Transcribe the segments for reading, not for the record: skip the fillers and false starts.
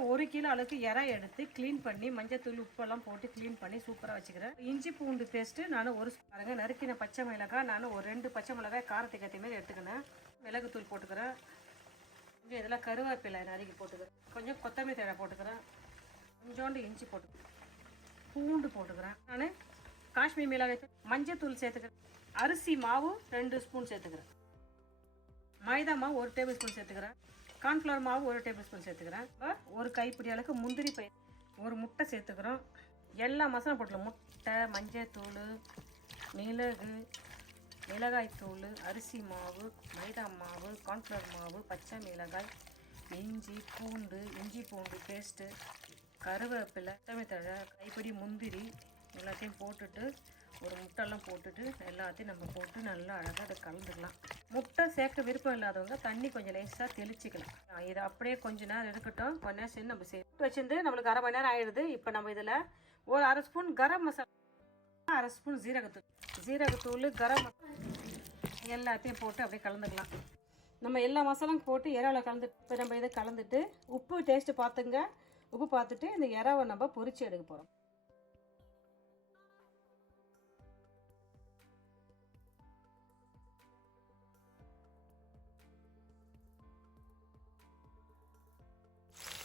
1 kilo அளவுக்கு இறை எடுத்து க்ளீன் பண்ணி மஞ்சத்தூள் உப்பெல்லாம் போட்டு க்ளீன் பண்ணி சூப்பராக வச்சுக்கிறேன். இஞ்சி பூண்டு பேஸ்ட்டு நான் ஒரு பாருங்க நறுக்கின பச்சை மிளகாய் நான் ஒரு 2 பச்சை மிளகாய் காரத்துக்கு ஏற்ற மாதிரி எடுத்துக்கினேன். மிளகுத்தூள் போட்டுக்கிறேன். கொஞ்சம் இதெல்லாம் கருவேப்பிலை நறுக்கி போட்டுக்கிறேன். கொஞ்சம் கொத்தமல்லி தழை போட்டுக்கிறேன். கொஞ்சோண்டு இஞ்சி போட்டுக்கிறேன். பூண்டு போட்டுக்கிறேன். நான் காஷ்மீர் மிளகாய் மஞ்சத்தூள் சேர்த்துக்கிறேன். அரிசி மாவு 2 ஸ்பூன் சேர்த்துக்கிறேன். மைதா மாவு 1 டேபிள் ஸ்பூன் சேர்த்துக்கிறேன். கார்ன்ஃப்ளவர் மாவு 1 டேபிள் ஸ்பூன் சேர்த்துக்கிறேன். ஒரு கைப்பிடி அளவுக்கு முந்திரி பயிர், ஒரு முட்டை சேர்த்துக்கிறோம். எல்லா மசாலா போட்டுக்கலாம். முட்டை, மஞ்சத்தூள், மிளகு, மிளகாய்த்தூள், அரிசி மாவு, மைதா மாவு, கார்ன்ஃப்ளவர் மாவு, பச்சை மிளகாய், இஞ்சி பூண்டு பேஸ்ட்டு, கருவேப்பிலை, கொத்தமல்லி தழை, கைப்பிடி முந்திரி எல்லாத்தையும் போட்டுட்டு ஒரு முட்டைலாம் போட்டுட்டு எல்லாத்தையும் நம்ம போட்டு நல்லா அழகாக அதை கலந்துக்கலாம். முட்டை சேர்க்க விருப்பம் இல்லாதவங்க தண்ணி கொஞ்சம் லேசாக தெளிச்சிக்கலாம். இதை அப்படியே கொஞ்ச நேரம் இருக்கட்டும். கொஞ்ச நேரம் சேர்ந்து நம்ம சேர்த்து வச்சுருந்து நம்மளுக்கு 1/2 மணி நேரம் ஆயிடுது. இப்போ நம்ம இதில் ஒரு 1/2 ஸ்பூன் கரம் மசாலா, 1/2 ஸ்பூன் ஜீரகத்தூள், கரம் எல்லாத்தையும் போட்டு அப்படியே கலந்துக்கலாம். நம்ம எல்லா மசாலாவும் போட்டு இறாவில் கலந்துட்டு இப்போ நம்ம இதை கலந்துட்டு உப்பு டேஸ்ட்டு பார்த்துங்க. உப்பு பார்த்துட்டு இந்த இறாவை நம்ம பொரிச்சு எடுக்க போகிறோம்.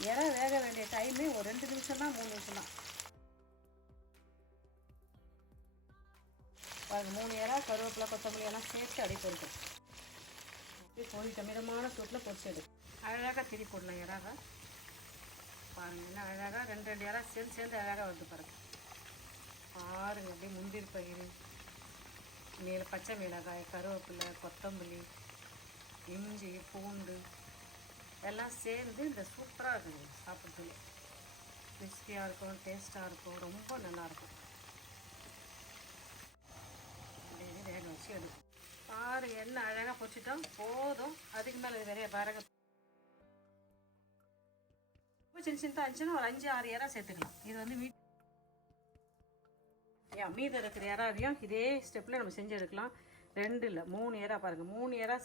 இறை வேக வேண்டிய டைமு ஒரு 2 நிமிஷம் தான், 3 நிமிஷம் தான். 3 இறை கருவேப்பிலை கொத்தமல்லி எல்லாம் சேர்த்து அடி பொரிக்கும். பொரிக்க மிதமான சூட்டில் பொரிச்சு எடுக்கும். அழகாக திரி போடலாம் இறாவை. பாருங்கள் என்ன அழகாக 2 இறை சேர்ந்து அழகாக வந்து பாருங்கள். அப்படியே முந்திரி பயிர், பச்சை மிளகாய், கருவேப்பிலை, கொத்தமல்லி, இஞ்சி பூண்டு எல்லாம் சேர்ந்து இந்த சூப்பராக இருக்குங்க. சாப்பிட்றதுக்கு கிறிஸ்பியாக இருக்கும், டேஸ்ட்டாக இருக்கும், ரொம்ப நல்லாயிருக்கும். அப்படியே வேக வச்சு எடுக்கும். பாரு எண்ணெய் அழகாக பொரிச்சிட்டோம். போதும், அதுக்கு மேலே நிறைய பாருங்க. சின்ன இருந்துச்சுன்னா ஒரு 5-6 இறை சேர்த்துக்கலாம். இது வந்து மீதம் இருக்கிற இறாவையும் இதே ஸ்டெப்பில் நம்ம செஞ்சு எடுக்கலாம். 2 இல்லை 3 இறை பாருங்கள். 3 இறை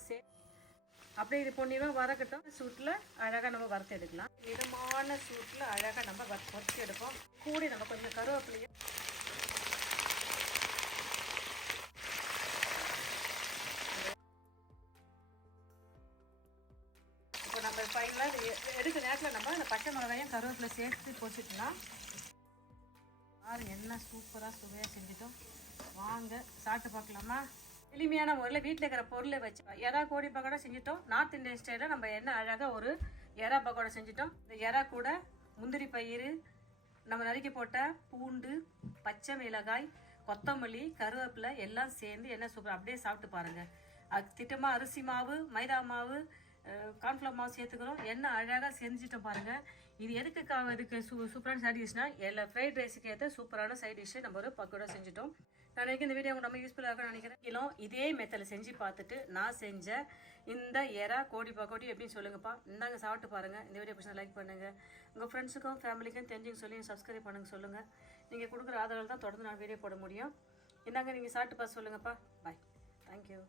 அப்படியே இது பொன்னிறமாக வறக்கட்டும். சூட்டில் அழகாக நம்ம வறுத்து எடுக்கலாம். மிதமான சூட்டில் அழகாக நம்ம வறுத்து எடுப்போம். கூட நம்ம கொஞ்சம் கருவேப்பிலையும் இப்போ நம்ம ஃபைனலாக எடுக்கிற நேரத்தில் நம்ம அந்த பச்சை மிளகாயும் கருவேப்பிலை சேர்த்து பொரிச்சிட்டோம்னா பாருங்க என்ன சூப்பராக சுவையாக செஞ்சுட்டோம். வாங்க சாப்பிட்டு பார்க்கலாமா? எளிமையான முறையில் வீட்டில் இருக்கிற பொருளை வச்சு எறா கோழி பக்கோடா செஞ்சுட்டோம். நார்த் இந்தியன் ஸ்டைலில் நம்ம என்ன அழகாக ஒரு எறா பக்கோடா செஞ்சுட்டோம். இந்த எறா கூட முந்திரி பயிர், நம்ம நறுக்கி போட்ட பூண்டு, பச்சை மிளகாய், கொத்தமல்லி, கருவேப்பிலை எல்லாம் சேர்ந்து என்ன சூப்பர். அப்படியே சாப்பிட்டு பாருங்கள். அது திட்டமாக அரிசி மாவு, மைதா மாவு, கார்ன்ஃப்ளவர் மாவு சேர்த்துக்கிறோம். என்ன அழகாக செஞ்சுட்டோம் பாருங்கள். இது எதுக்கு இதுக்கு சூப்பரான சைட் டிஷ்னா எல்லா ஃப்ரைட் ரைஸுக்கு ஏற்ற சூப்பரான சைட் டிஷ்ஷு நம்ம ஒரு பக்கோடா செஞ்சுட்டோம். நான் நினைக்கிறேன் இந்த வீடியோ ரொம்ப யூஸ்ஃபுல்லாக இருக்குன்னு நினைக்கிறேன். இதே மெத்தடில் செஞ்சு பார்த்துட்டு நான் செஞ்ச இந்த எறா கோடி பக்கோடி எப்படின்னு சொல்லுங்கப்பா. இந்தாங்க சாப்பிட்டு பாருங்கள். இந்த வீடியோ பிடிச்சா லைக் பண்ணுங்கள். உங்கள் ஃப்ரெண்ட்ஸுக்கும் ஃபேமிலிக்கும் தெரிஞ்சுங்க சொல்லி சப்ஸ்கிரைப் பண்ணுங்க சொல்லுங்கள். நீங்கள் கொடுக்குற ஆதரவு தான் தொடர்ந்து நான் வீடியோ போட முடியும். இந்தாங்க நீங்கள் சாப்பிட்டு பார்த்து சொல்லுங்கப்பா. பாய். தேங்க்யூ.